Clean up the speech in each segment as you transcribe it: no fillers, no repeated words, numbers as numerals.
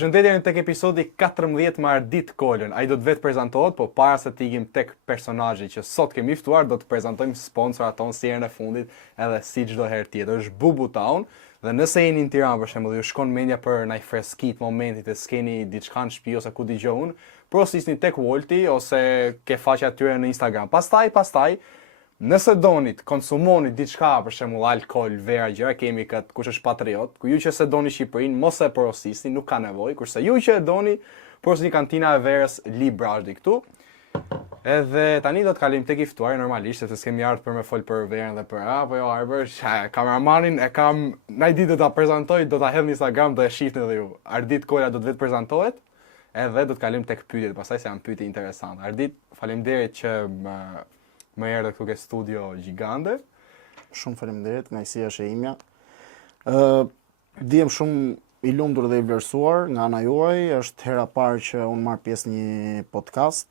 Përshëndetje në tek episodi 14 me Ardit Kolën. Ai do të vetë prezantohet, po para se të ikim tek personazhi që sot kemi ftuar, do të prezantojmë sponsorat tonë si herën e fundit, edhe si çdo herë tjetër. Është Bubu Town, dhe nëse jeni në Tiranë për shembull, ju shkon mendja për ndaj freskit momentit e s'keni diçka në shtëpi ose ku dëgjoj unë, prosisni tek Wolti ose ke faqja e tyre në Instagram. Pastaj nëse donit, konsumoni diçka, për shembull alkool, vera, gjëra, kemi këtë kush është patriot, ku ju që se doni Shqipërinë, mos e porosisni, nuk ka nevojë, kurse ju që e doni, porosni kantina e verës Librazhdi këtu. Edhe tani do të kalim tek i ftuar normalisht, sepse s'kemi ardhur për me fol për verën dhe për apo jo Arber, kameramanin e kam ndaj ditë do ta prezantoj, do ta hedh në Instagram, do e shihni edhe ju. Ardit Kola do të vetë prezantohet, edhe do të kalim tek pyetjet, pastaj se janë pyetje interesante. Ardit, faleminderit që më erdhe këtu ke studio gjigande. Shumë faleminderit, kënaqësia është e imja. Dihem shumë i lumtur dhe i vlerësuar nga ana juaj, është hera parë që unë marr pjesë një podcast.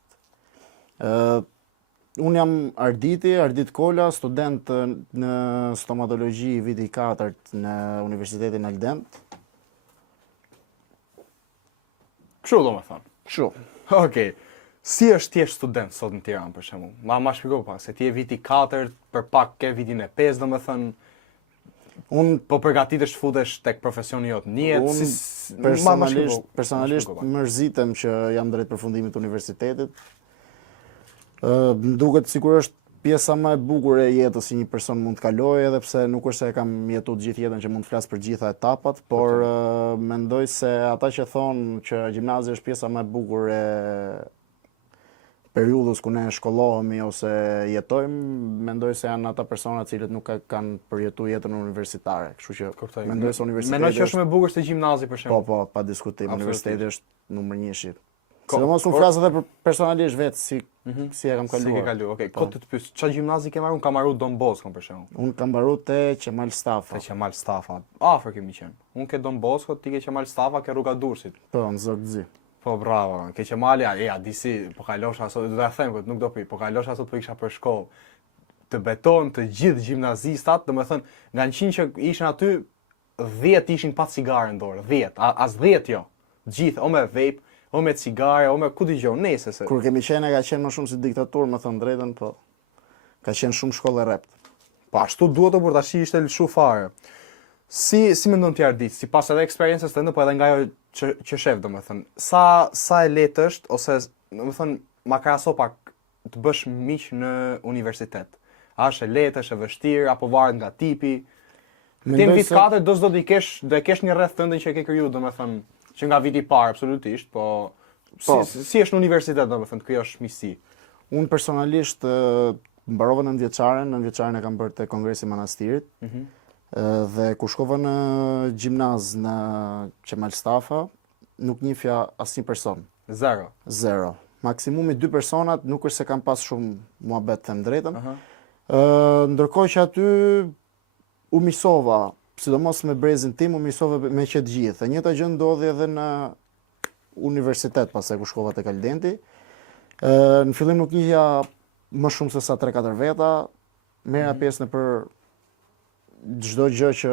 Unë jam Ardit Kola, student në stomatologji viti 4 në Universitetin Aldent. Kështu do më thonë. Kështu. Okej. Si është thjesht student sot në Tiranë për shembull? Ma shpjegoj pak, se ti je viti 4, për pak ke vitin e 5, domethënë. Unë po përgatitesh të futesh tek profesioni jot. Unë personalisht mërzitem që jam drejt përfundimit të universitetit. Më duket sikur është pjesa më e bukur e jetës që një person mund të kalojë, edhe pse nuk është se e kam jetuar gjithë jetën që mund të flas për gjitha etapat, por mendoj se ata që thonë që gjimnazi është pjesa më e bukur e periudhës ku ne shkollohemi ose jetojmë, mendoj se janë ata persona të cilët nuk kanë përjetuar jetën universitare. Kështu që mendoj se universiteti. Mendoj që është më e bukur se gjimnazi për shembull. Po, pa diskutim. Universiteti është numër 1. Sidomos unë flas edhe për personalisht vetë si e kam kaluar. Si ke kaluar. Okej, kot të pyes, çfarë gjimnazi ke marrë? Unë kam marrë Don Bosco për shembull. Unë kam mbaruar te Qemal Stafa. Te Qemal Stafa. Afër kemi qenë. Unë ke Don Bosco, ti ke Qemal Stafa, ke Rruga Durrësit. Po, në Zogzi. Po bravo, ke Qemali, disi, po kalosha sot, do ta them këtë, nuk do pi, po kalosha sot po isha për shkollë. Të beton të gjithë gjimnazistat, domethënë, nga 100 që ishin aty, 10 ishin pa cigare në dorë, 10, as 10 jo. Gjithë, o me vape, o me cigare, o me ku dëgjoj, nëse se. Kur kemi qenë ka qenë më shumë si diktaturë, më thënë drejtën, po. Ka qenë shumë shkollë e rept. Po ashtu duhet të por tash ishte lëshu fare. Si mendon ti Ardit, sipas edhe eksperiencës tënde, po edhe nga ajo që shef, domethënë, sa e lehtë është ose domethënë ma krahaso pak të bësh miq në universitet. A është e lehtë, është e vështirë apo varet nga tipi? Ti në vit 4 do e kesh një rreth tënde që e ke kriju, domethënë, që nga viti i parë absolutisht, po si është në universitet domethënë, kjo është miqësi. Unë personalisht mbarova në nëntëvjeçaren e kam bërë te Kongresi i Manastirit. Dhe kur shkova në gjimnaz në Qemal Stafa, nuk njihja asnjë person. Zero. Maksimumi 2 personat, nuk është se kam pas shumë muhabet, them drejtën. Ndërkohë që aty u miqsova, sidomos me brezin tim, u miqsova me që të gjithë. E njëjta gjë ndodhi edhe në universitet pastaj kur shkova tek Aldenti. Në fillim nuk njihja më shumë se sa 3-4 veta, merra pjesë në për çdo gjë që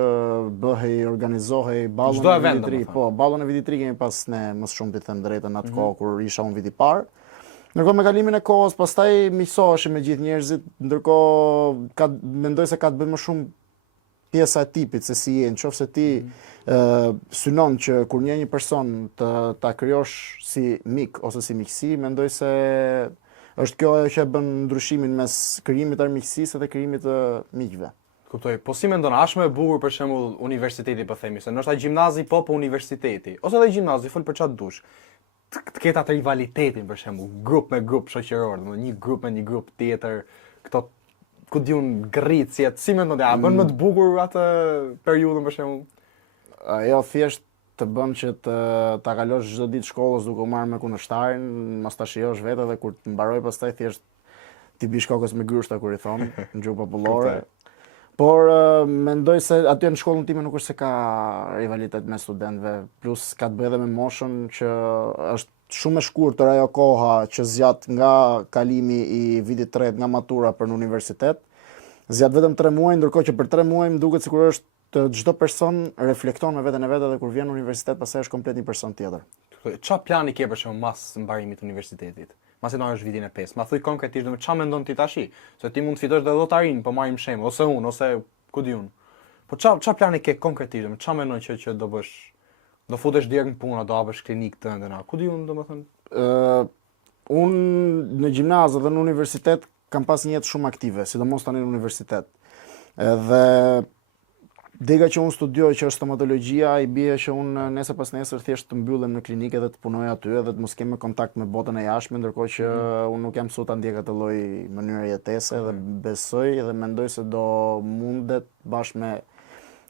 bëhej, organizohej, ballon e vitit të ri. Po, ballon e vitit të ri kemi pas ne më shumë të them drejtën atë kohë kur isha unë viti i parë. Ndërkohë me kalimin e kohës, pastaj miqësoheshim me gjithë njerëzit, ndërkohë mendoj se ka të bëjë më shumë pjesa e tipit se si je, nëse ti synon që kur një person ta krijosh si mik ose si miqësi, mendoj se është kjo ajo që bën ndryshimin mes krijimit të armiqësisë dhe krijimit të miqve. Kuptoj, po si mendon, është më e bukur për shembull universiteti, po themi se ndoshta gjimnazi po universiteti, ose edhe gjimnazi, fol për çfarë dush. Të ketë atë rivalitetin për shembull, grup me grup shoqëror, domethënë një grup me një grup tjetër, këto ku diun gërritjet, si mendon ti, a bën më të bukur atë periudhën për shembull? Ajo thjesht të bën që ta kalosh çdo ditë shkollës duke u marrë me kundërshtarin, mos ta shijosh vetë dhe kur të mbaroj pastaj thjesht ti bish kokës me gryshta kur i thon në gjuhë popullore. Por mendoj se aty në shkollën time nuk është se ka rivalitet me studentëve, plus ka të bëjë edhe me moshën që është shumë e shkurtër ajo koha që zgjat nga kalimi i vitit 3 nga matura për në universitet. Zgjat vetëm 3 muaj, ndërkohë që për 3 muaj më duket sikur është të çdo person reflekton me veten e vet dhe kur vjen në universitet pastaj është komplet një person tjetër. Qa plani ke për shembull mas mbarimit të universitetit? Mas e është vitin e 5. Ma thuj konkretisht me ç'a mendon ti tash? Se ti mund të fitosh dhe llotarin, po marrim shemb, ose unë, ose ku di unë. Po ç'a plani ke konkretisht? Me ç'a mendon që do bësh? Do futesh direkt në punë, do hapësh klinikë tënde na. Ku di unë domethënë? Unë në gjimnaz dhe në universitet kam pas një jetë shumë aktive, sidomos tani në universitet. Edhe dega që unë studioj që është stomatologjia, i bie që unë nesër pas nesër thjesht të mbyllem në klinikë dhe të punoj aty edhe të mos kem kontakt me botën e jashtme, ndërkohë që unë nuk jam mësuar ta ndjek atë lloj mënyre jetese dhe besoj dhe mendoj se do mundet bashkë me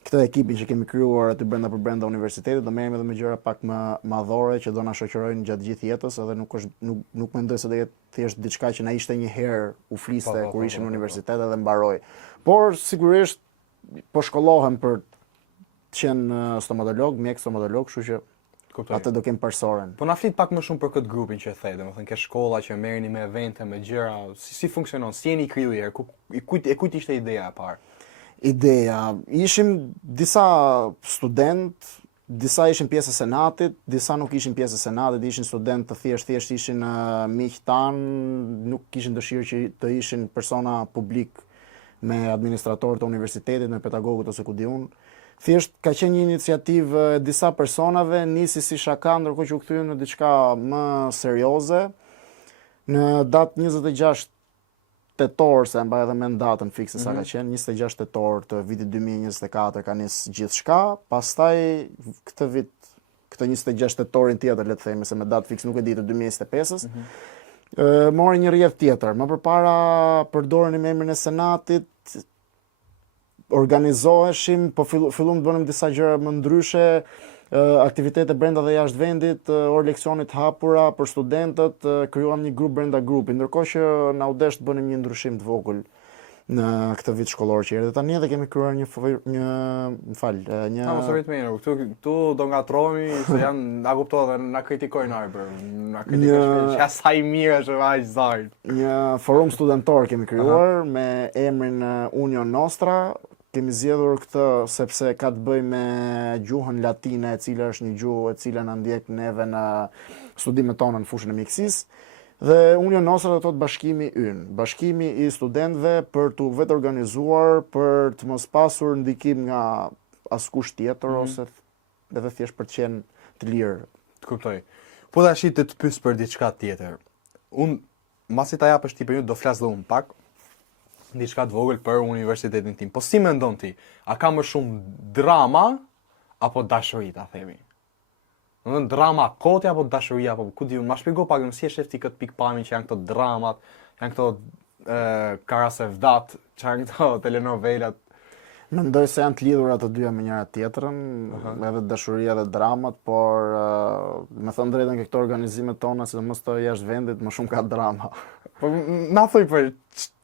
këtë ekipin që kemi krijuar aty brenda universitetit, do merrem edhe me gjëra pak më madhore që do na shoqërojnë gjatë gjithë jetës, edhe nuk mendoj se do jetë thjesht diçka që na ishte një herë u fliste kur ishim në universitet edhe mbaroi. Por sigurisht po shkollohem për të qenë stomatolog, mjek stomatolog, kështu që atë do kem përsoren. Po na flit pak më shumë për këtë grupin që e the, domethënë ke shkolla që merreni me evente, me gjëra, si funksionon, si jeni krijuar, kujt ishte ideja e parë? Ideja, ishim disa student, disa ishin pjesë e senatit, disa nuk ishin pjesë e senatit, ishin student të thjesht ishin miq tan, nuk kishin dëshirë që të ishin persona publik me administratorët e universitetit, me pedagogët ose ku di unë. Thjesht ka qenë një iniciativë e disa personave, nisi si shaka, ndërkohë që u kthyen në diçka më serioze. Në datë 26 tetor, se mbaj edhe me datën fikse sa ka qenë, 26 tetor të vitit 2024 ka nis gjithçka, pastaj këtë 26 tetorin tjetër, le të themi, se me datë fikse nuk e di të 2025-s. Mori një rrjedh tjetër. Më përpara përdornim emrin e senatit, organizoheshim, po fillum të bënim disa gjëra më ndryshe, aktivitete brenda dhe jashtë vendit, orë leksionit hapura për studentët, krijuam një grup brenda grupit, ndërkohë që na u desh të bënim një ndryshim të vogël në këtë vit shkollor që erdhi. Tani edhe kemi krijuar këtu do ngatrohemi se janë na kuptoj dhe na kritikojnë Arbër. Na kritikojnë që sa i mirë është aq zart. Një forum studentor kemi krijuar me emrin Union Nostra. Kemi zgjedhur këtë sepse ka të bëjë me gjuhën latine, e cila është një gjuhë e cila na ndjek neve në studimet tona në fushën e mjekësisë. Dhe Union Nostra do të thotë bashkimi ynë, bashkimi i studentëve për të vetë organizuar, për të mos pasur ndikim nga askush tjetër ose edhe thjesht për të qenë të lirë. Të kuptoj. Po tash të pyes për diçka tjetër. Unë masi ta japësh ti për ju do flas dhe unë pak diçka të vogël për universitetin tim. Po si mendon ti? A ka më shumë drama apo dashuri, ta themi? Në drama koti apo dashuria apo ku di unë, ma shpjego pak si e shef ti këtë pikpamjen që janë këto dramat, janë këto Karasevdat, që janë këto telenovelat. Mendoj se janë të lidhura të dyja me njëra tjetrën, edhe dashuria dhe dramat, por me thënë drejtën ke këto organizimet tona, sidomos të jashtë vendit, më shumë ka drama. Po na thuj për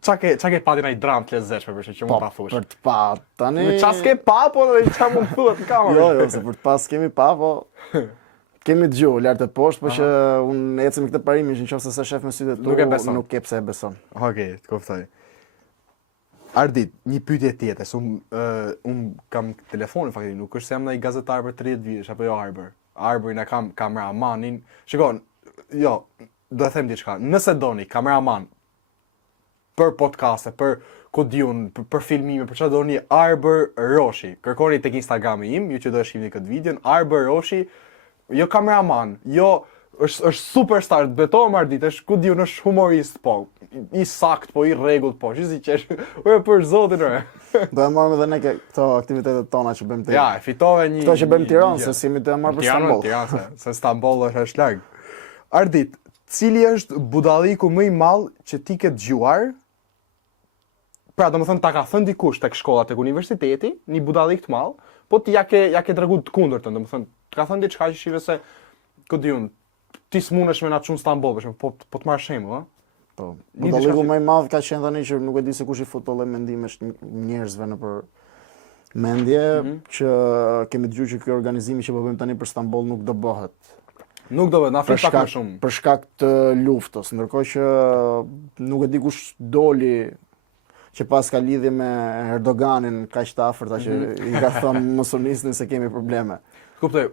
çka ke pati ndaj dramë të lezetshme për që mund ta thush. Për të pa, tani ç'a s'ke pa, po ç'a mund të thuhet në kamerë. Jo, se për të pas kemi pa, po kemi dëgju lart e poshtë, por që unë ecim këtë parimin që nëse se shef me sytë tu, nuk ke pse e beson. Okej, të kuptoj. Ardit, një pyetje tjetër, se unë kam telefonin faktikisht, nuk është se jam ndaj gazetar për 30 vitesh apo jo Arbër. Arbërin e kam kameramanin. Shikon, jo, do të them diçka. Nëse doni kameraman për podcaste, për ku diun, për filmime, për çfarë doni, Arbër Roshi. Kërkoni tek Instagrami im, ju që do shihni këtë videon, Arbër Roshi, jo kameraman, jo është superstar, të betohem Ardit, është ku diun, është humorist, po. I sakt, po i rregullt, po. Çi si qesh. Për zotin ore. Do e marrim edhe ne këto aktivitetet tona që bëjmë te. Ja, e fitove një. Këto që bëjmë në Tiranë, se si mi të marr për Stamboll. Tiranë, se Stamboll është larg. Ardit, cili është budalliku më i madh që ti ke dëgjuar? Pra, domethënë ta ka thënë dikush tek shkolla, tek universiteti, një budallik të madh, po ti ja ke treguar të kundërtën, domethënë ka thënë diçka që shive se ku diun, ti s'mundesh me na çun Stamboll, po të marr shembull, ëh. Po, budalliku më i madh ka qenë tani që nuk e di se kush i fut tolle mendimesh njerëzve nëpër mendje që kemi dëgjuar që ky organizimi që po bëjmë tani për Stamboll nuk do bëhet. Nuk do bëhet, na flet pak më shumë. Për shkak të luftës, ndërkohë që nuk e di kush doli që pas ka lidhje me Erdoganin kaq të afërta që i ka thënë mos u nisni se kemi probleme. Kuptoj.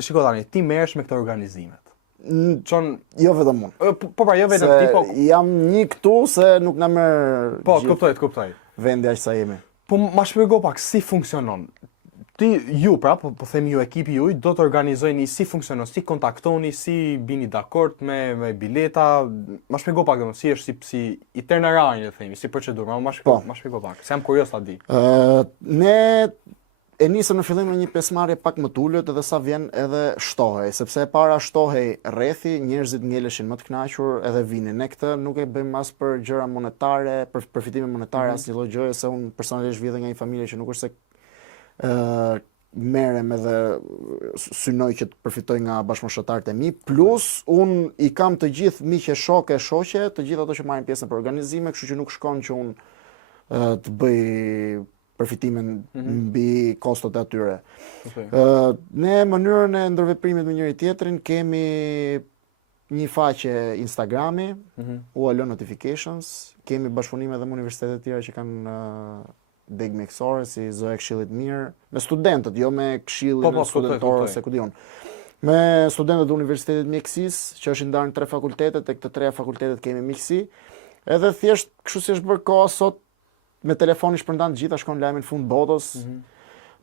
Shiko tani, ti merresh me këto organizimet. Jo vetëm unë. Po jo vetëm ti, po jam një këtu se nuk na merr. Po, kuptoj. Vendi aq sa jemi. Po ma shpjego pak si funksionon. Ju po themi ju ekipi juaj do të organizojni si funksionon, si kontaktoni, si bini dakord me bileta. Ma shpjego pak domosdoshmë si është si itinerari le themi, si procedurë. Ma shpjego pak. Se jam kurioz ta di. Ne e nisëm në fillim në një pjesëmarrje pak më tulët edhe sa vjen edhe shtohej, sepse e para shtohej rrethi, njerëzit ngeleshin më të kënaqur edhe vinin. Ne këtë nuk e bëjmë as për gjëra monetare, për përfitime monetare, asnjë lloj gjëje, se unë personalisht vjen nga një familje që nuk është se merrem edhe synoj që të përfitoj nga bashkëmoshatarët e mi, plus unë i kam të gjithë miqe, shoqe, të gjithë ato që marrin pjesë në organizime, kështu që nuk shkon që unë të bëj përfitimin mbi kostot e atyre. Ne mënyrën e ndërveprimit me njëri tjetrin kemi një faqe Instagrami, UAL Notifications, kemi bashkëpunime edhe me universitete të tjera që kanë deg mjekësore, si Zoja e Këshillit Mirë, me studentët, jo me këshillin studentorë, se ku diun. Me studentët e Universitetit Mjekësisë, që është ndarë në 3 fakultetet, e këtë 3 fakultetet kemi mjekësi, edhe thjesht kështu si është bërë koha sot, me telefoni shpërndan të gjitha, shkon lajmin fund botës.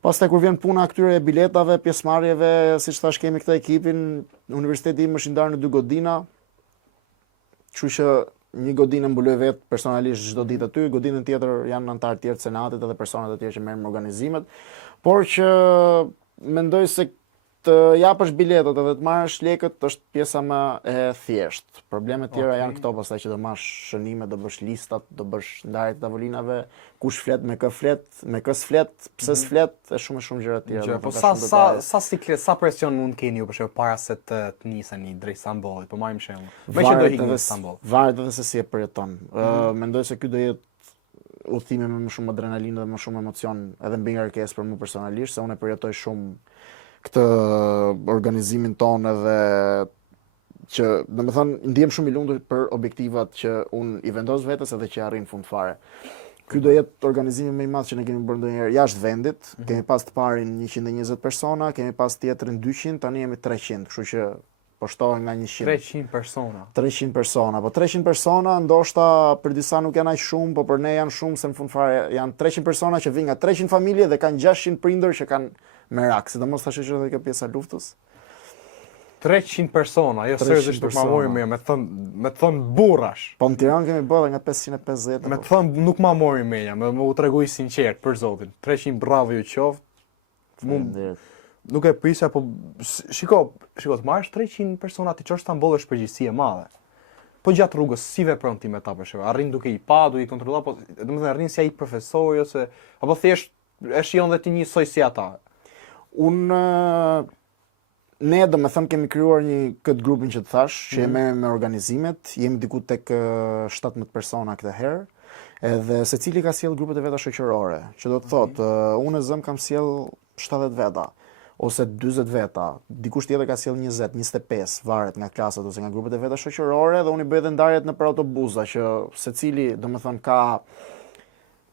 Pastaj kur vjen puna këtyre biletave, pjesëmarrjeve, siç thash kemi këtë ekipin, universiteti im është ndarë në 2 godina. Kështu që një godinë mbuloj vetë personalisht çdo ditë aty, godinën tjetër janë anëtarë tjerë të senatit edhe personat e tjerë që merren me organizimet, por që mendoj se të japësh biletat edhe të marrësh lekët është pjesa më e thjeshtë. Problemet tjera janë këto, pastaj që do marrësh shënime, do bësh listat, do bësh ndarje të tavolinave, kush flet, me kë flet, me kë s'flet, pse s'flet, e shumë gjëra tjera. Po sa presion mund keni ju për shembull para se të niseni drejt Stambollit, po marrim shembull. Me që do hiqni në Stambol. Varet edhe se si e përjeton. Mendoj se ky do jetë udhëtimi me më shumë adrenalinë dhe më shumë emocion, edhe mbi ngarkesë për mua personalisht, se unë e përjetoj shumë këtë organizimin tonë edhe që, domethënë, ndiem shumë i lumtur për objektivat që unë i vendos vetes edhe që arrin fund fare. Ky do jetë organizimi më i madh që ne kemi bërë ndonjëherë jashtë vendit. Kemi pas të parin 120 persona, kemi pas tjetrin 200, tani jemi 300, kështu që po shtohen nga 100. 300 persona. 300 persona. Po 300 persona ndoshta për disa nuk janë aq shumë, po për ne janë shumë, se në fund fare janë 300 persona që vijnë nga 300 familje dhe kanë 600 prindër që kanë merak, sidomos tash që edhe kjo pjesa luftës. 300 persona, jo seriozisht nuk ma mori mirë, me thon burrash. Po në Tiranë kemi bërë nga 550. Me thon nuk ma mori mirë, me u tregoj sinqert për zotin. 300 bravo ju qoftë. Nuk e prisja, po shiko, të marrësh 300 persona ti çosh Stamboll është përgjegjësi e madhe. Po gjatë rrugës si vepron ti me ta për shembull? Arrin duke i pa, duke i kontrolluar, po domethënë arrin si ai profesori ose apo thjesht e shijon dhe ti njësoj si ata. Ne domethënë kemi krijuar këtë grupin që të thash, që e merrem me organizimet, jemi diku tek 17 persona këtë herë, edhe secili ka sjell grupet e veta shoqërore, që do të thotë, unë e zëm kam sjell 70 veta ose 40 veta, dikush tjetër ka sjell 20, 25, varet nga klasat ose nga grupet e veta shoqërore, dhe unë i bëj edhe ndarjet nëpër autobusa, që secili domethënë ka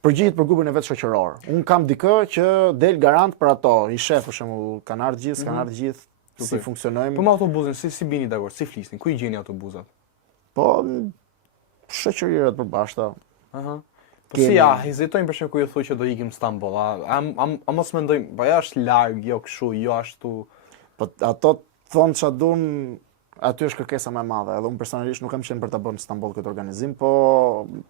përgjigjet për grupin e vet shoqëror. Unë kam dikë që del garant për ato, i shef për shembull, kanë ardhur gjithë, kanë ardhur gjithë, si funksionojmë. Po me autobusin, si bini dakord, si flisni, ku i gjeni autobusat? Po shoqërirat përbashkëta. Po si hezitojmë për shembull kur ju thuaj që do ikim në Stamboll, a mos mendojmë, po ja është larg, jo kështu, jo ashtu. Po ato thonë ç'a duan, aty është kërkesa më e madhe. Edhe unë personalisht nuk kam qenë për ta bërë në Stamboll këtë organizim, po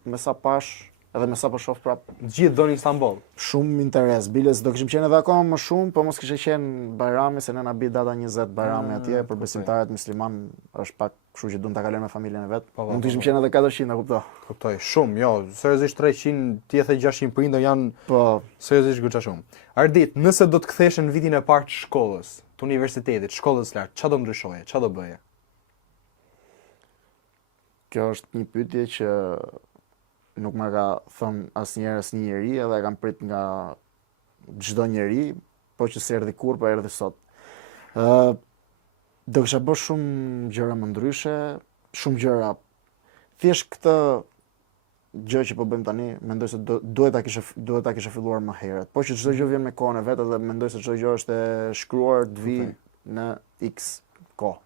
me sa pash, edhe me sa po shoh prap, gjithë donin Stamboll. Shumë interes. Biles do kishim qenë edhe akoma më shumë, po mos kishte qenë Bajrami, se ne na bi data 20 Bajrami atje, për besimtarët musliman është pak kështu që duan ta kalojnë me familjen e vet. Mund të kishim qenë edhe 400, e kuptoj. Shumë, jo, seriozisht 300, ti e the 600 prindër janë, po seriozisht goxha shumë. Ardit, nëse do të kthesh në vitin e parë të shkollës, të universitetit, shkollës lart, ç'a do ndryshoje, ç'a do bëje? Kjo është një pyetje që nuk më ka thënë asnjëherë asnjë njeri, edhe e kam prit nga çdo njeri, po që s'erdhi kur, po erdhi sot. Do kisha bërë shumë gjëra më ndryshe, shumë gjëra. Thjesht këtë gjë që po bëjmë tani, mendoj se duhet ta kisha filluar më herët. Po që çdo gjë vjen me kohën e vet dhe mendoj se çdo gjë është e shkruar të vi në X kohë.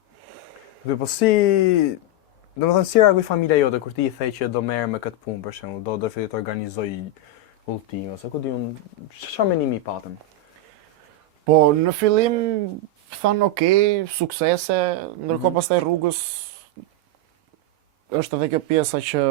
Dhe po si, domethënë si reagoi familja jote kur ti I the që do merr me këtë punë për shembull, do filloj të organizoj udhëtime ose ku di unë, çfarë menimi patëm? Po në fillim thanë okay, suksese, ndërkohë pastaj rrugës është edhe kjo pjesa që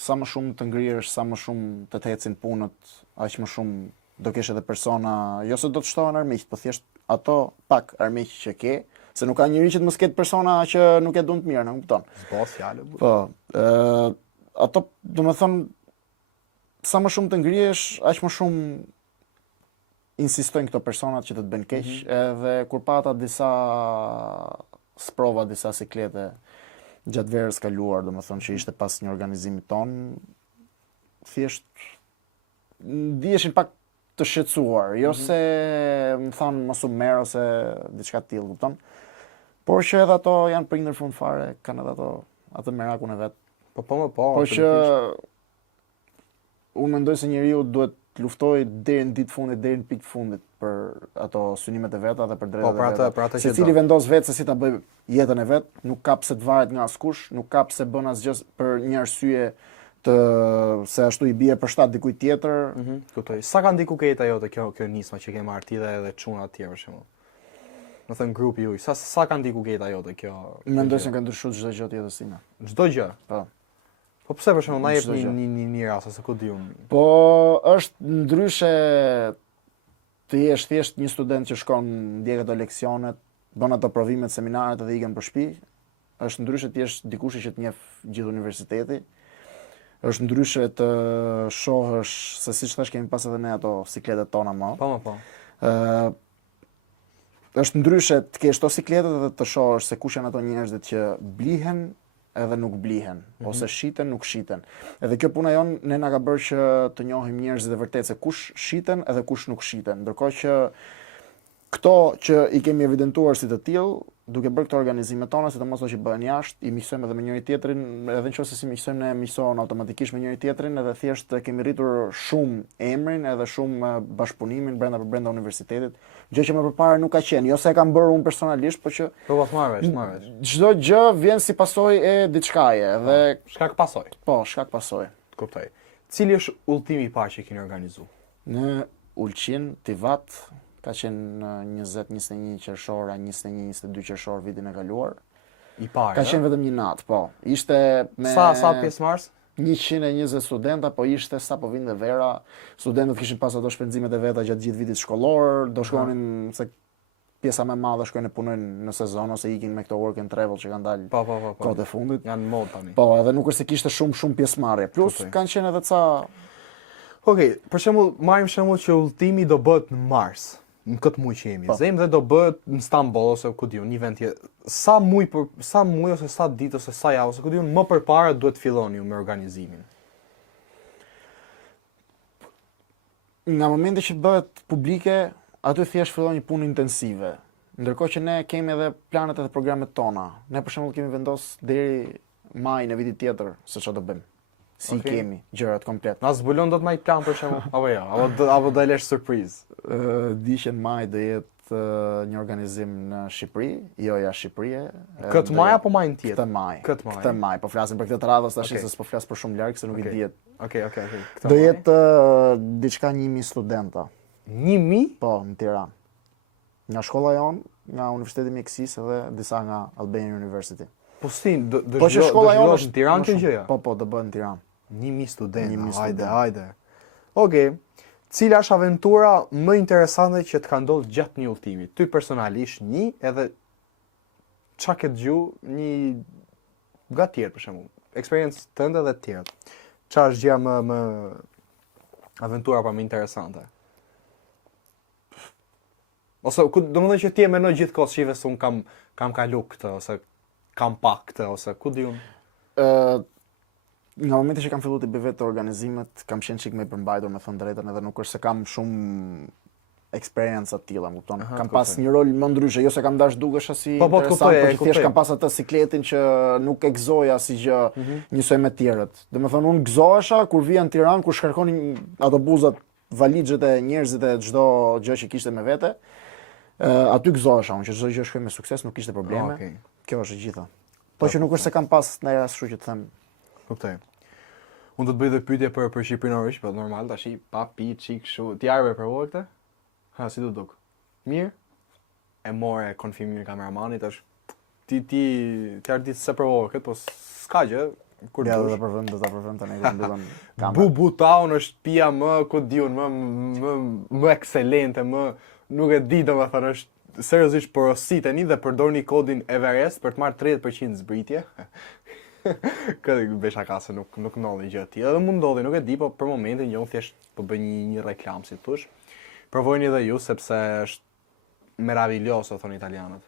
sa më shumë të ngrihesh, sa më shumë të ecin punët, aq më shumë do kesh edhe persona, jo se do të shtohen armiq, po thjesht ato pak armiq që ke, se nuk ka njëri që të mos ketë persona që nuk e duan të mirë, në kupton. Zbos fjalë. Po, ato domethënë sa më shumë të ngrihesh, aq më shumë insistojnë këto personat që të bëjnë keq, edhe kur pata disa sprova, disa siklete gjatë verës kaluar, domethënë që ishte pas një organizimi ton, thjesht ndiheshin pak të shqetësuar, jo se më thanë mos u merr ose diçka të tillë, kupton? Por që edhe ato janë prindër fund fare, kanë edhe atë merakun e vet. Po. Po që unë mendoj se njeriu duhet të luftojë deri në ditë fundit, deri në pikë fundit për ato synimet e veta dhe për drejtat e veta. Për atë që Secili vendos vetë se si ta bëj jetën e vet, nuk ka pse të varet nga askush, nuk ka pse bën asgjë për një arsye se ashtu I bie për shtat dikujt tjetër. Kuptoj. Sa ka ndiku ke jeta jote kjo nisma që ke marrë ti dhe edhe çuna të tjerë për shembull? Do thënë grupi juaj, sa ka ndiku ke jeta jote kjo? Mendoj se ka ndryshuar çdo gjë të jetës time. Çdo gjë. Po. Po pse për shembull na jep një rast ose ku di unë? Po është ndryshe të jesh thjesht një student që shkon ndjek ato leksionet, bën ato provimet, seminaret dhe ikën për shtëpi. Është ndryshe të jesh dikush që të njeh gjithë universiteti. Është ndryshe të shohësh se siç thash kemi pas edhe ne ato sikletet tona më. Po. Është ndryshe të kesh ato sikletet dhe të shohësh se kush janë ato njerëzit që blihen edhe nuk blihen, ose shiten, nuk shiten. Edhe kjo puna jon ne na ka bërë që të njohim njerëzit e vërtet se kush shiten edhe kush nuk shiten. Ndërkohë që këto që I kemi evidentuar si të tillë, duke bërë këto organizime tona, sidomos ato që bëhen jashtë, I miqsojmë edhe me njëri tjetrin, edhe nëse si miqsojmë ne miqsohen automatikisht me njëri tjetrin, edhe thjesht kemi rritur shumë emrin edhe shumë bashkëpunimin brenda universitetit, gjë që më përpara nuk ka qenë, jo se e kam bërë unë personalisht, por që Po marr vesh. Çdo gjë vjen si pasojë e diçkaje dhe Shkak pasojë. Po, shkak pasojë. Kuptoj. Cili është udhëtimi I parë që keni organizuar? Në Ulqin, Tivat, ka qenë 20-21 qershor, 21-22 qershor vitin e kaluar. I parë. Ka qenë vetëm një natë, po. Ishte me Sa pjesëmarrës? 120 studenta, po ishte sa po vinte vera, studentët kishin pas ato shpenzimet e veta gjatë gjithë vitit shkollor, do shkonin se pjesa më e madhe shkojnë e punojnë në sezon ose ikin me këto work and travel që kanë dalë Po. kohët e fundit. Janë mod tani. Po, edhe nuk është se kishte shumë pjesëmarrje. Plus kanë qenë edhe ca. Okej, për shembull, marrim shembull që udhëtimi do bëhet në Mars. Në këtë muaj që jemi. Zem dhe do bëhet në Stamboll ose ku diun, një vend tjetër. Sa muaj ose sa ditë ose sa javë ose ku diun më përpara duhet filloni ju me organizimin. Nga momenti që bëhet publike, aty thjesht fillon një punë intensive. Ndërkohë që ne kemi edhe planet edhe programet tona. Ne për shembull kemi vendosur deri maj në vitin tjetër se çfarë do bëjmë. Si kemi gjërat komplet. Na zbulon dot më I plan për shembull, apo jo, apo do lësh surprizë. Diqen maj do jetë një organizim në Shqipëri, jo jashtë Shqipërisë. Këtë maj apo majin tjetër? Këtë maj. Po flasim për këtë radhës tash se s'po flas për shumë larg se nuk I dihet. Okej. Do jetë diçka 1000 studenta. 1000? Po, në Tiranë. Nga shkolla jon, nga Universiteti Mjekësisë dhe disa nga Albanian University. Po si, do që shkolla jon është në Tiranë kjo gjë? Po, do bëhet në Tiranë. 1000 studentë. Hajde. Okej. Cila është aventura më interesante që të ka ndodhur gjatë një udhëtimi? Ty personalisht një edhe çka ke dëgjuar një nga tjerë për shembull. Eksperiencë tënde dhe të tjerët. Çfarë është gjëja më aventura më interesante? Ose domethënë që ti e mendon gjithkohë shive se un kam kalu këtë ose kam pak këtë ose ku di unë. Nga momenti që kam filluar të bëj vetë organizimet, kam qenë çik më I përmbajtur me thënë drejtën edhe nuk është se kam shumë eksperjenca të tilla, më kupton. Aha, Kam pas një rol më ndryshe, jo se kam dash dukesh as i Po, interesant, kuptoj, por që thjesht kuptoj. kam pas atë sikletin që nuk e gëzoja si gjë njësoj me tjerët. Domethënë unë gëzohesha kur vija në Tiranë, kur shkarkonin ato buzat, valixhet e njerëzit e çdo gjë që kishte me vete. Aty gëzohesha unë që çdo gjë shkoi me sukses, nuk kishte probleme. Okej. Kjo është e gjitha. Po që nuk është se kam pas ndaj as kështu që të them. Kuptoj. Unë do të bëj dhe pyetje për Shqipërinë orish, po normal tash pa pi çik kështu. Ti arbe për këtë? Ha, si do duk? Mirë? E more konfirmimin e kameramanit tash. Ti ardit se provova këtë, po s'ka gjë. Kur Ja, dush. do ta provojmë tani kur mbyllëm kamerën. Bubu Town është pija më, ku diun, më ekselente, nuk e di domethënë është seriozisht porositeni dhe përdorni kodin Everest për të marrë 30% zbritje. Këtë besha ka se nuk ndodhi gjë tjetër. Edhe mund ndodhi, nuk e di, po për momentin jo, unë thjesht po bëj një reklam si thosh. Provojeni edhe ju sepse është meraviglioso thonë italianët.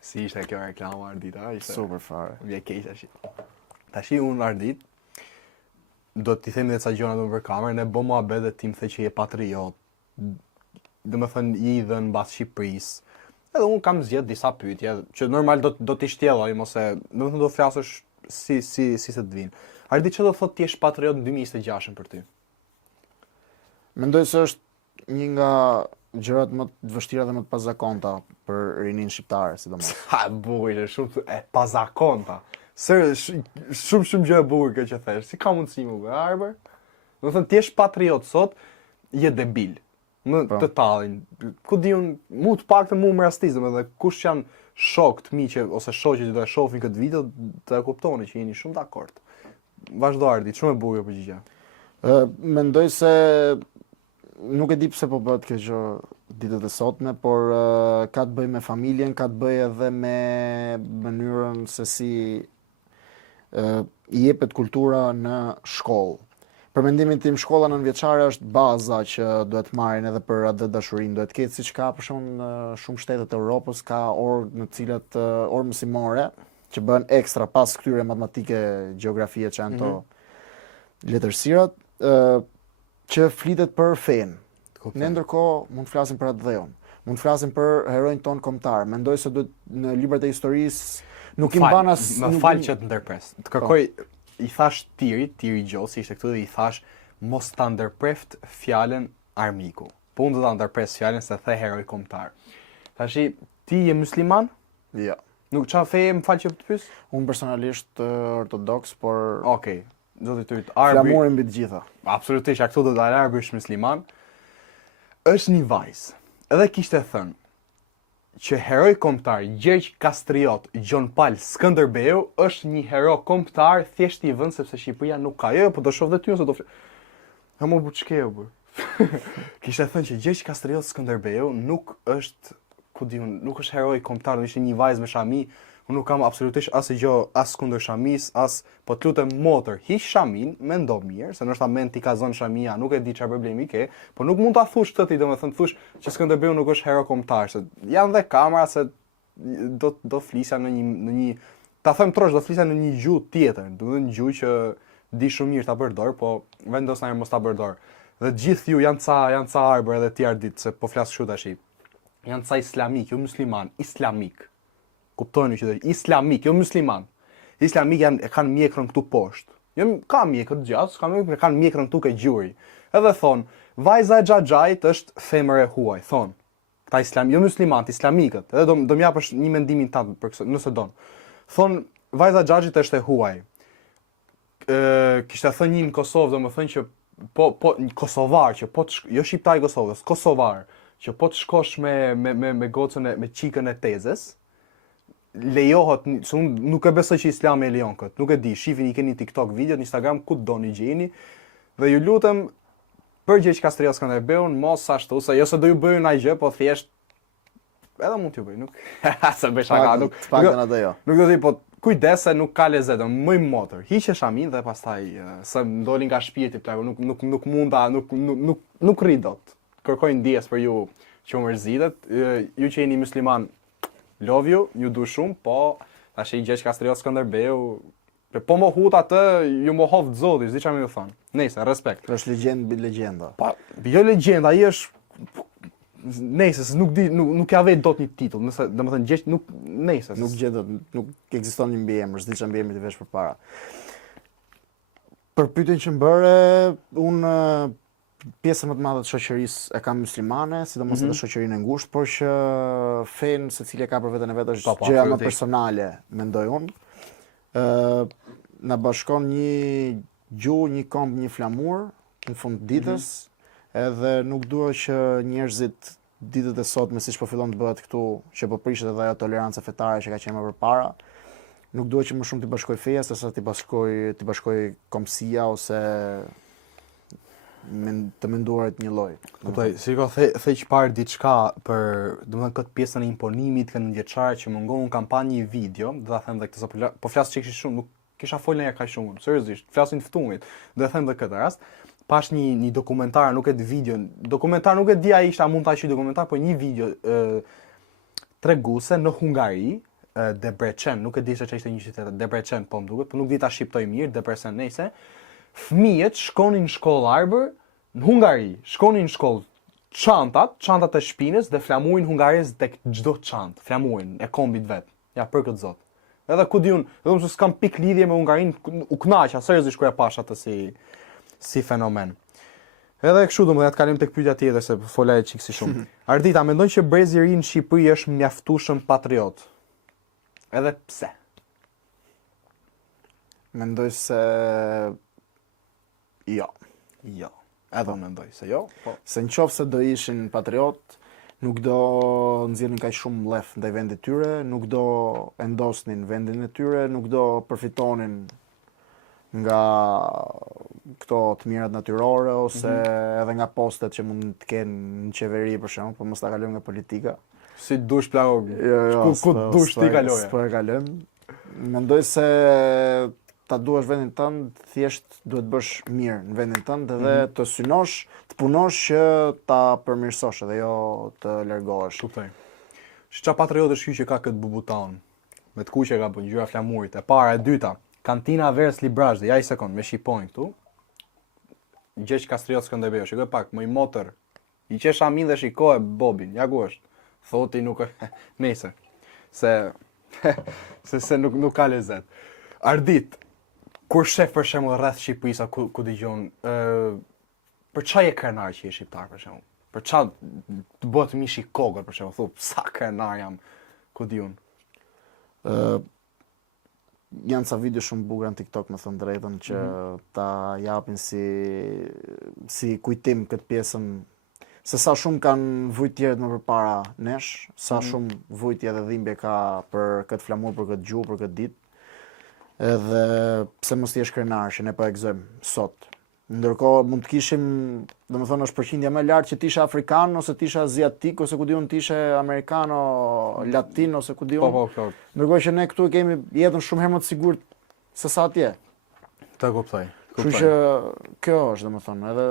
Si ishte kjo reklama Ardita? Super fare. Vje keq tash. Tash unë Ardit do t'i themi dhe ca gjëra domun për kamerën, ne bë muhabet dhe ti më the që je patriot. Domethënë i dhën mbas Shqipërisë. Edhe unë kam zgjedh disa pyetje që normal do t'i shtjelloj, mos e, domethënë do flasësh si se të vinë. Ardit çfarë do thotë ti je patriot në 2026 për ty? Mendoj se është një nga gjërat më të vështira dhe më të pazakonta për rinin shqiptare, sidomos. Ha, bukur, shumë e pazakonta. Shumë gjë e bukur kjo që thesh. Si ka mundësi më bë, Arber? Do thënë ti je patriot sot, je debil. Më të tallin. Ku di unë, mu të paktën mu më rastis, domethënë kush janë shokët mi që ose shoqët që do e shohin këtë video, të e kuptoni që jeni shumë dakord. Vazhdo Ardi, shumë e bukur përgjigje. Mendoj se nuk e di pse po bëhet kjo gjë ditët e sotme, por ka të bëjë me familjen, ka të bëjë edhe me mënyrën se si i jepet kultura në shkollë. Për mendimin tim, shkolla nënvjeçare është baza që duhet marrin edhe për atë dashurinë. Duhet ketë siç ka për shembull në shumë shtetet e Europës, ka orë në të cilat orë mësimore që bëhen ekstra pas këtyre matematike, gjeografie që janë to letërsirat, që flitet për fen. Ne ndërkohë mund të flasim për atë dheun. Mund të flasim për heroin ton kombëtar. Mendoj se duhet në librat e historisë nuk i mban as Më fal që të ndërpres. Të kërkoj i thash Tiri Gjosi ishte këtu dhe i thash mos ta ndërpreft fjalën armiku. Po unë do ta ndërpres fjalën se the heroj kombëtar. Tashi ti je musliman? Jo. Nuk çfarë fe më fal që të pyes? Unë personalisht ortodoks, por Okej. Do të thotë Arbi. flamurin mbi të gjitha. Absolutisht, këtu do të dalë Arbi është musliman. Është një vajzë. Edhe kishte thënë që heroj kombëtar Gjergj Kastriot Gjon Pal Skënderbeu është një hero kombëtar thjesht i vënë sepse Shqipëria nuk ka. Jo, po do shoh dhe ty ose do Ha mo buçkeu bë. Kishte thënë që Gjergj Kastriot Skënderbeu nuk është, ku di unë, nuk është heroj kombëtar, ishte një vajzë me shami. Unë nuk kam absolutisht asgjë as kundër shamis, as po të lutem motër, hiq shamin, mendo mirë, se ndoshta mend ti ka zon shamia, nuk e di çfarë problemi ke, po nuk mund ta thush këtë ti, domethënë thush që Skënderbeu nuk është hero kombëtar, se janë dhe kamera se do flisja në një ta them trosh, do flisja në një gjuhë tjetër, domethënë një gjuhë që di shumë mirë ta përdor, po vendos ndonjëherë mos ta përdor. Dhe gjithë ju janë ca Arber edhe ti Ardit, se po flas kështu tash. Janë ca islamik, jo musliman, islamik. Kuptojnë që dhe islamik, jo musliman. Islamik e kanë mjekrën këtu poshtë. Jo, ka mjekrën gjatë, kanë mjekrën këtu ke gjuri. Edhe thonë, vajza e Xhaxhait është femër e huaj, thonë. Këta islam, jo muslimant, islamikët. Edhe do më japësh një mendimin tanë për kësë, nëse donë. Thonë, vajza e Xhaxhait është e huaj. Kishte thënë një në Kosovë, do më thënë që një kosovar, që jo shqiptar i Kosovës, kosovar, që po të shkosh me gocën me qikën e tezes, lejohet, se unë nuk e besoj që Islami e lejon këtë, nuk e di, shifini, keni TikTok video, në Instagram, ku do një gjeni, dhe ju lutem, për Gjergj Kastriot Skënderbeun, mos ashtu, se jo se do ju bëjnë na gjë, po thjesht, edhe mund t'ju bëj, nuk, se bëj shaka, nuk do t'i, po kujdes se nuk ka lezet, mëj motor, hiqe shamin dhe pastaj, se ndolin nga shpirti plaku, nuk munda, nuk rridot, kërkojnë dijes për ju që mërzitet, ju që jeni musliman, love you, ju du shumë, po tash i Gjergj Kastriot Skënderbeu, po më hut atë, ju më hovë zoti, s'di çfarë më thonë. Nëse respekt. Është legjendë mbi legjenda. Pa, Jo legjenda, ai është nëse nuk ja vet dot një titull, nëse domethënë gjesh nuk nëse nuk gjetet, nuk ekziston një mbiemër, s'di çfarë mbiemri të vesh përpara. Për pyetjen që më bëre, unë pjesën më të madhe të shoqërisë e kam muslimane, sidomos edhe shoqërinë e ngushtë, por që fen secili ka për veten e vet është gjëja më personale, mendoj unë. Na bashkon një gjuhë, një këmbë, një flamur në fund ditës. Edhe nuk dua që njerëzit ditët e sotme siç po fillon të bëhet këtu, që po prishet edhe ajo toleranca fetare që ka qenë më përpara, nuk dua që më shumë t'i bashkoj feja, sesa t'i bashkoj kombësia ose të menduarit një lloj. Kuptoj, siko the që parë diçka për, domethënë këtë pjesën e imponimit këndvjeçare që mungon un kampanë një video, do ta them edhe këtë sa po flas çik shumë, nuk kisha folën ja kaq shumë, seriozisht, flasin të ftumit. Do të them edhe këtë rast. Pash një dokumentar, nuk e di video, dokumentar nuk e di ai ishte a mund ta quaj dokumentar, por një video treguese në Hungari, Debrecen, nuk e di se ç'ishte ishte një qytet, Debrecen po më duket, por nuk di ta shqiptoj mirë, Debrecen nëse. Fëmijët shkonin në shkollë arbër në Hungari, shkonin në shkollë çantat e shpinës dhe flamurin hungarez tek çdo çantë, flamurin e kombit vet. Ja për këtë zot. Edhe ku diun, edhe unë s'kam pik lidhje me Hungarinë, u kënaqa seriozisht kur e pash atë si fenomen. Edhe kështu domethënë të kalim tek pyetja tjetër se fola e çiksi shumë. Ardita, mendon që brezi i ri në Shqipëri është mjaftueshëm patriot? Edhe pse? Mendoj se jo. Jo. Edhe unë mendoj se jo. Po. Se nëse do ishin patriot, nuk do nxjerrin kaq shumë lef ndaj vendit tyre, nuk do endosnin vendin e tyre, nuk do përfitonin nga këto të mirat natyrore ose edhe nga postet që mund të kenë në qeveri për shembull, por mos ta kalojmë nga politika. Si dush plagog. Ku dush ti kaloje? Po e kalojmë. Mendoj se ta duash vendin tënd, thjesht duhet bësh mirë në vendin tënd dhe të synosh, të punosh që ta përmirësosh edhe jo të largohesh. Kuptoj. Ç'a patriot është ky që ka këtë bubuton? Me të kuqe ka bën ngjyra flamurit. E para, e dyta, Kantina Vers Librazhdi, ja i sekond, me shqipojnë këtu. Gjeq Kastriot Skënderbeu, shikoj pak, më i motër. I qesh amin dhe shikoj Bobin, ja ku është. Thoti nuk nëse. Se nuk ka lezet. Ardit, kur shef për shembull rreth Shqipërisë ku dëgjon, për çfarë je krenar që je shqiptar për shembull? Për çfarë të bëhet mishi kokër për shembull, thup sa krenar jam, ku diun. Janë ca video shumë bukura në TikTok, më thënë drejtën, që ta japin si kujtim këtë pjesën, se sa shumë kanë vujt tjerët më përpara nesh, sa shumë vujtje dhe dhimbje ka për këtë flamur, për këtë gjuhë, për këtë ditë, edhe pse mos t'jesh krenar që ne po e gëzojmë sot. Ndërkohë mund të kishim, domethënë është përqindja më e lartë që t'ishe afrikan ose t'ishe aziatik ose ku diun t'ishe amerikano, latin ose ku diun. Po. Ndërkohë që ne këtu kemi jetën shumë herë më të sigurt se sa atje. Ta kuptoj. Kështu që kjo është domethënë, edhe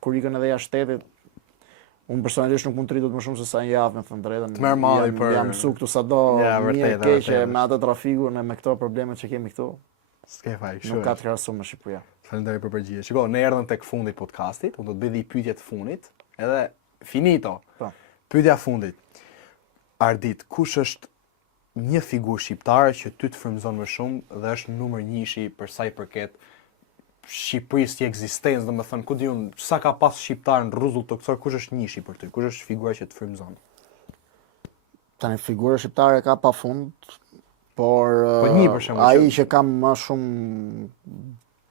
kur ikën edhe jashtë shtetit, unë personalisht nuk mund të rritet më shumë se sa një javë, me thënë drejtën. Jam mësu këtu sado mirë keqe me atë trafikun e me këto problemet që kemi këtu. Nuk ka të krahasu me Shqipëria. Faleminderit për përgjigje. Shiko, ne erdhëm tek fundi i podcastit, unë do të bëj dhe pyetje të fundit, edhe finito. Po. Pyetja e fundit. Ardit, kush është një figurë shqiptare që ty të frymëzon më shumë dhe është numër 1 për sa i përket Shqipërisë si ekzistencë, domethënë, ku diun, sa ka pas shqiptar në rrezull të kësaj, kush është 1 për ty? Kush është figura që të frymëzon? Tani figura shqiptare ka pafund, por për shembull, ai që kam më shumë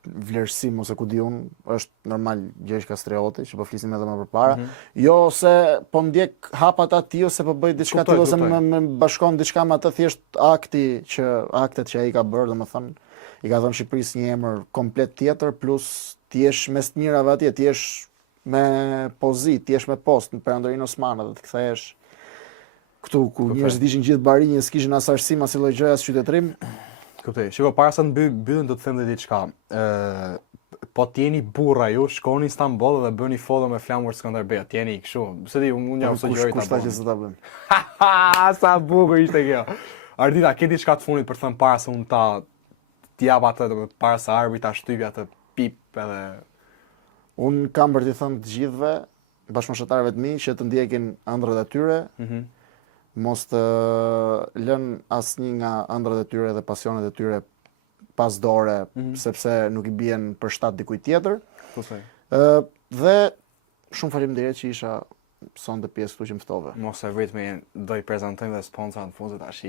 vlerësim ose ku diun është normal Gjergj Kastrioti, që po flisim edhe më përpara. Jo se po ndjek hapat aty ose po bëj diçka tjetër ose më bashkon diçka me atë, thjesht aktet që ai ka bërë, domethënë i ka dhënë Shqipërisë një emër komplet tjetër, plus ti jesh mes të mirave atje, ti jesh me pozitë, ti jesh me post në Perandorinë Osmane dhe të kthehesh këtu ku njerëzit ishin gjithë barinje, s'kishin as arsim as lloj gjëje as qytetrim. Kuptoj. Shiko, para se të mbyllën do të them diçka. Po t'jeni burra ju, shkoni në Istanbul dhe bëni follow me Flamur Skënderbeu. T'jeni kështu. Se di, unë jam sugjeroj ta bëj. Kushta që s'e ta bëjmë. Sa bukur ishte kjo. Ardita, ke diçka të fundit për të thënë para se unë t'jap atë, para se arbit ta shtypi atë pip edhe Unë kam për t'i thënë të gjithëve, bashkëmoshatarëve të mi, që të ndjekin ëndrrat e tyre, mos të lën asnjë nga ëndrrat e tyre dhe pasionet e tyre pas dore, sepse nuk i bien për shtat dikujt tjetër. Dhe shumë faleminderit që isha sonte pjesë këtu që më ftove. Mos e vrit me do i prezantojmë dhe sponsorat në fundit tash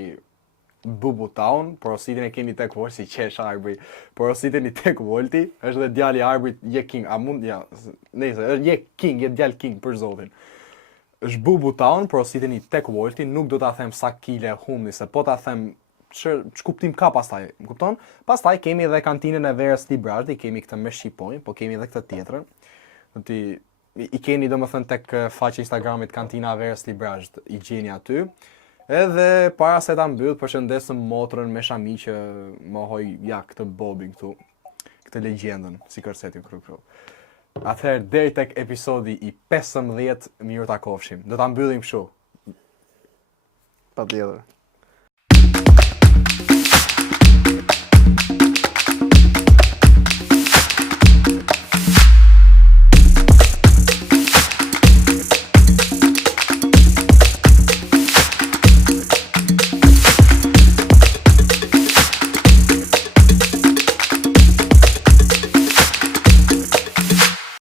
Bubu Town, porositin e keni tek Volti, si qesh Arbri. Porositin i tek Volti, është dhe djali i Arbrit, je king, a mund ja, nëse je king, je djal king për zotin. Është Bubu Town, porositin i tek Volti, nuk do ta them sa kile humni, se po ta them ç'kuptim ka pastaj, më kupton? Pastaj kemi edhe kantinën e verës Librazhti, kemi këtë me shqiponj, po kemi edhe këtë tjetrën. I keni domethënë tek faqja Instagramit Kantina e verës Librazht, i gjeni aty. Edhe para se ta mbyll, përshëndesëm motrën me Shami që më hoj këtë bobin këtu, këtë legjendën, si kërceti kru. Atëherë deri tek episodi i 15, mirë takofshim. Do ta mbyllim kështu. Patjetër.